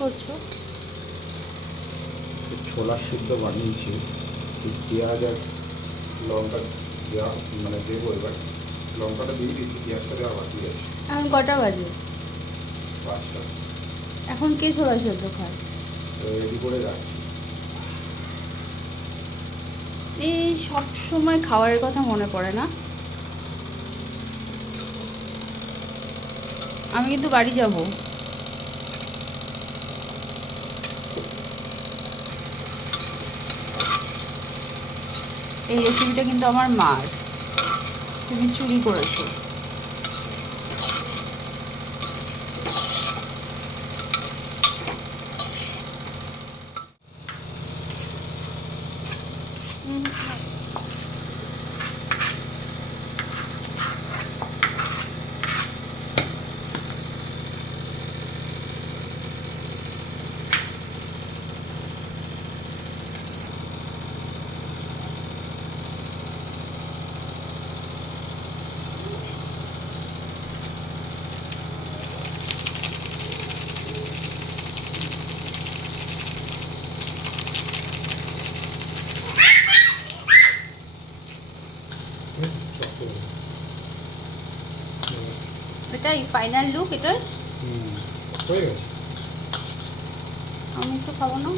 করছো? ছোলা সিদ্ধ বানিয়েছি, পেঁয়াজ আর লঙ্কা দেওয়া মানে দেবো এবার। লঙ্কাটা দিয়ে দিচ্ছি, পেঁয়াজটা দেওয়া বাকি আছে। এখন কটা বাজে? 5টা। এখন কে ছোলা সেদ্ধ খায়? রেডি করে রাখছি। এই সব সময় খাবারের কথা মনে পড়ে না? আমি কিন্তু বাড়ি যাব। এই রেসিপিটা কিন্তু আমার মার, তুমি চুরি করেছো। এটাই ফাইনাল লুক এটার? হয়ে গেছে। আমি একটু খাবো না?